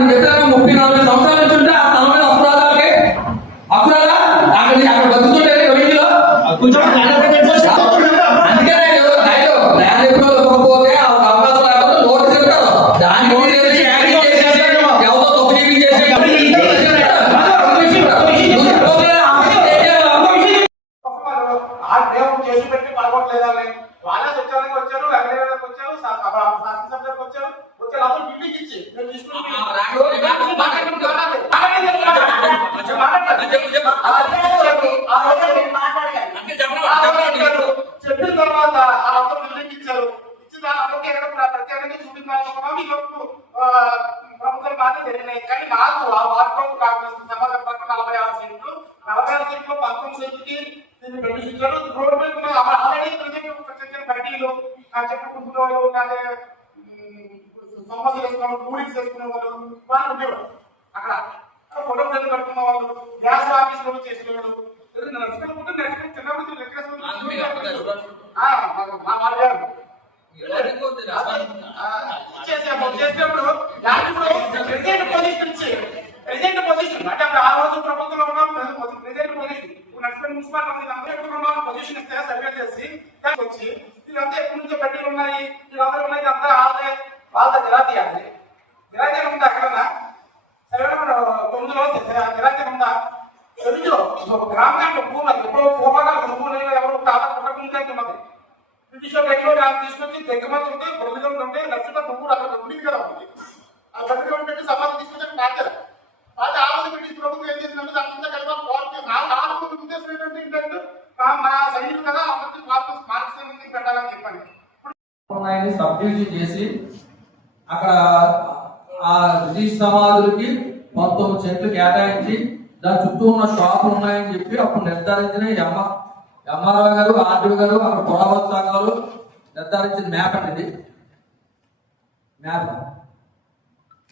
నేను చెప్పాను ముప్పై నలభై సంవత్సరాల నుంచి ఉంటే ఆ స్థలమైన అప్పురాధాలకే అప్పురాధ అక్కడ అక్కడ బతుకుతుంటే కమిటీలో చేసి పెట్టి పడగొట్టలేదని వచ్చారు వెంకటేశ్వరకు వచ్చారు శాసనసభకు వచ్చారు. బిల్డింగ్ ఇచ్చి తీసుకుని. చెప్పిన తర్వాత ఆ బిల్డింగ్ ఇచ్చారు ఇచ్చిన ఎక్కడ ప్రత్యేకంగా ఆ, ప్రభుత్వం బాగా జరిగినాయి కానీ నాకు ఆ వార్డులో కాంగ్రెస్ సమాజం పక్క నలభై ఆరు సీట్లు నలభై ఆరు సీట్లు పంతొమ్మిది సీట్లకి దీన్ని రోడ్డు మీద ఉన్న ఆల్రెడీ ప్రజెంట్ ప్రత్యేక కమిటీలు నా చెప్పుకుంటున్న వాళ్ళు కానీ సంపదలు చేసుకున్న వాళ్ళు కూలింగ్స్ వేసుకునే వాళ్ళు వాళ్ళు ఉండేవారు. అక్కడ. ఫోటో ఫ్రేమ్ కట్టుకున్న వాళ్ళు గ్యాస్ ఆఫీసులో చేసుకునేవాళ్ళు నడుచుకుంటే తొమ్మిదిలో గిరాకీ ఒక గ్రామానికి భూమి ఎప్పుడో పూర్వకాలం భూమి ఎవరు దాదాపు కుటుంబం బ్రిటిష్ రైల్లో నాకు తీసుకొచ్చి ఉంటే ప్రొవిజన్ ఉంటే నచ్చిన అక్కడ ఉండింది కదా ఉంది. ఆ గడ్డగా పెట్టి సమాజం తీసుకొచ్చి మార్చారు అది ఆలోచన బ్రిటిష్ ప్రభుత్వం ఏం చేసిందంటే దాని కింద కలిపి పార్టీ నా నాలుగు ఉద్దేశం ఏంటంటే ఏంటంటే సైనికులు కదా అందరికీ పార్టీ మార్క్సిజం పెట్టాలని చెప్పాను సబ్డివిజన్ చేసి అక్కడ ఆ బ్రిటిష్ సమాధులకి పంతొమ్మిది సెంట్లు కేటాయించి దాని చుట్టూ ఉన్న షాపులు ఉన్నాయని చెప్పి అప్పుడు నిర్ధారించిన ఎమ్మ ఎంఆర్ఓ గారు ఆర్డీఓ గారు అక్కడ పురావస్తు శాఖలు నిర్ధారించిన మ్యాప్ అండి ఇది. మ్యాప్.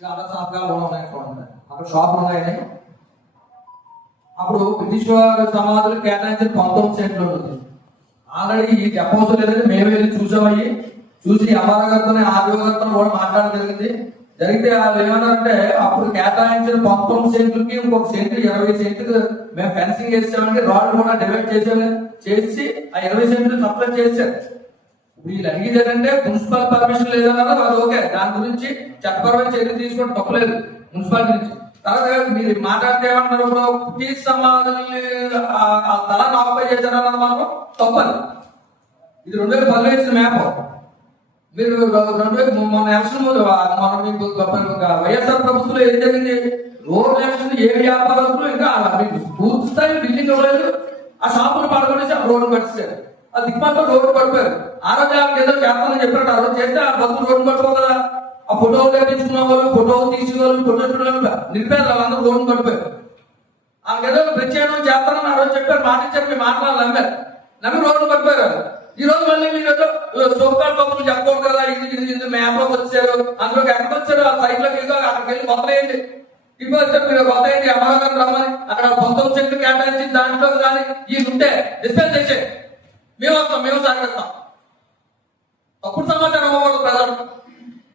చాలా అలా సంతకాలు కూడా ఉన్నాయి చూడండి. అక్కడ షాపులు ఉన్నాయని. అప్పుడు బ్రిటిష్ వారి సమాధులు కేటాయించిన పంతొమ్మిది సెంట్లు ఉంటుంది. ఆల్రెడీ ఈ చెప్పవసరం లేదని మేము వెళ్ళి చూసామయ్యి చూసి ఎంఆర్ఓ గారితో ఆర్డీఓ గారితో కూడా మాట్లాడడం జరిగింది. జరిగితే వాళ్ళు ఏమన్నారంటే అప్పుడు కేటాయించిన పంతొమ్మిది సెంట్లకి ఇంకొక సెంట్ ఇరవై సెంట్లు మేము ఫెన్సింగ్ చేసామంటే రాళ్ళు కూడా డివైడ్ చేసే చేసి ఆ ఇరవై సెంట్లు సప్లై చేశారు. వీళ్ళు అడిగేది ఏంటంటే మున్సిపల్ పర్మిషన్ లేదన్నారు? అది ఓకే దాని గురించి చట్టపరమైన చర్యలు తీసుకోవడం తప్పలేదు మున్సిపాలిటీ నుంచి తర్వాత మీరు మాట్లాడితే ఏమంటారు కుటీ బ్రిటిష్ సమాధుల్ని ఆ- ఆ స్థలాన్ని చేశారన్నది మాత్రం తప్పదు. ఇది రెండు వేల పదిహేను మ్యాప్ మీరు రెండు వేల మొన్న ఎలక్షన్ ముందు మన మీకు వైఎస్ఆర్ ప్రభుత్వంలో ఏం జరిగింది? రోడ్ ఎలక్షన్ ఏ వ్యాపారస్తులు ఇంకా మీకు పూర్తి స్థాయి బిల్డింగ్ ఇవ్వలేదు. ఆ షాపులు పడగొనేసి ఆ రోడ్డు పట్టిస్తారు ఆ దిక్మాతో రోడ్డు పడిపోయారు. ఆ రోజు ఆమెకి ఏదో చేస్తానని చెప్పారు ఆ రోజు చేస్తే ఆ బస్సు రోడ్డు పడిపో కదా ఆ ఫోటోలు కట్టించుకున్న వాళ్ళు ఫోటోలు తీసుకోవాలి ఫోటో చూడాలి నిలిపారు వాళ్ళందరూ రోడ్డు పడిపోయారు. ఆమెకి ఏదో ప్రత్యేకం చేస్తానని ఆ రోజు చెప్పారు. మాట ఇచ్చారు మీ మాటలు నమ్మారు నమ్మి రోడ్డు పడిపోయారు. ఈ రోజు మళ్ళీ మీరు ఏదో సోకాల కబుర్లు చెప్పకూడదు వచ్చింది మ్యాప్లోకి వచ్చారు. అందులోకి ఎక్కడ వచ్చారు ఆ సైట్లోకి ఇదిగో అక్కడికి వెళ్ళి వదలేయండి ఇవి వచ్చారు మీరు వదలేయండి అమరావతి రమ్మని. అక్కడ మొత్తం చెట్లు కేటాయించి దాంట్లో కానీ ఈ ఉంటే డిస్కస్ చేసే మేము వస్తాం మేము సాగిస్తాం